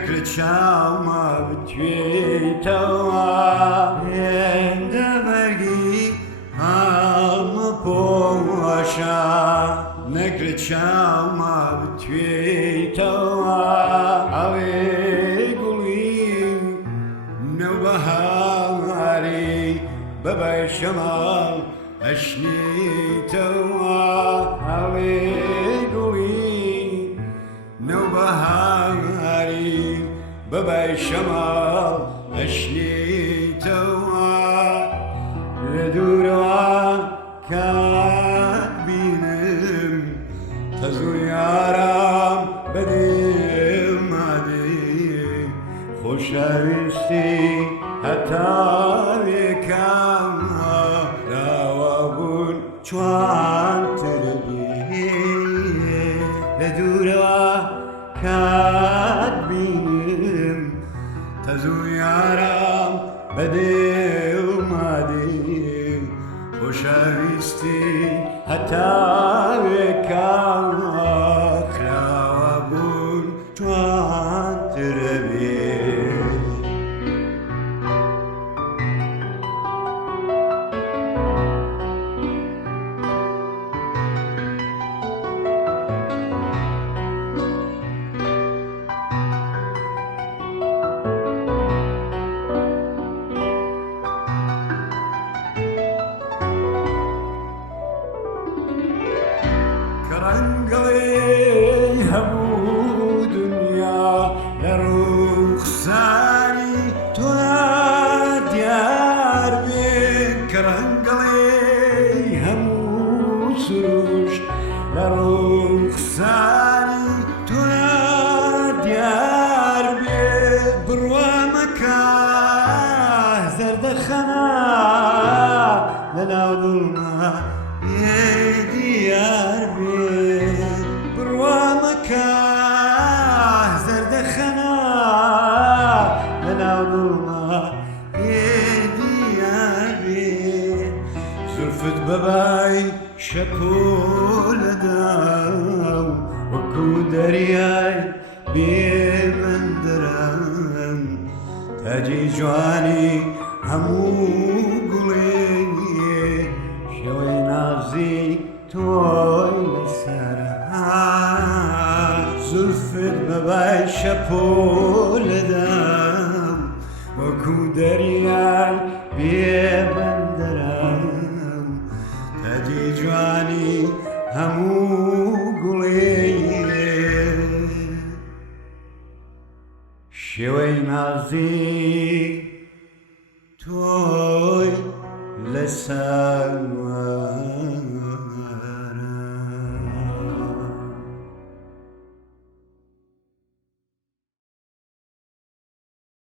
نەکرێت چاومە بتوێیتەوە هێندە بەرگی هەڵمە پۆشە نەکرێت چاومە بتوێیتەوە ئەوێ گوڵی نەوبەهاری بەبای شەماڵ ئەشنیتەوە ئەوێ گوڵی نەوبەهاری بەبای شەماڵ ئەشنیتەوە لە دوورەوە کات بینم تەزووی ئارام بەدێمادێ خۆشەویستی هەتاوێکم راوە بوون چوانتر بێ لە دوورەوە کات بینم تەزووی ئارام بەدێمادێ خۆشەویستی هەتاوێکم راوە بوون چوانتر بێ ڕەنگەڵی هەموو دنیا لە ڕوخساری تۆ دیار بێ کە ڕەنگەڵی هەموو سروش لە ڕوخساری تۆ دیار بێ بڕوا مەکە زەردەخەنە لەناو دڵما دیار بێ بڕوا مەکە زەردەخەنە لەناو دڵما دیار بێ زولفت بەبای شەپۆلەدا وەکو دەریای بێبەندران تاجی جوانی هەموو گوڵێ شەوەی نازی تۆی لەسەرها زولفت بەبای شەپۆلەدام وەکو دەریای بێبەندەران تاجی جوانی هەموو گوڵێ شێوەی نازی تۆی لەسەر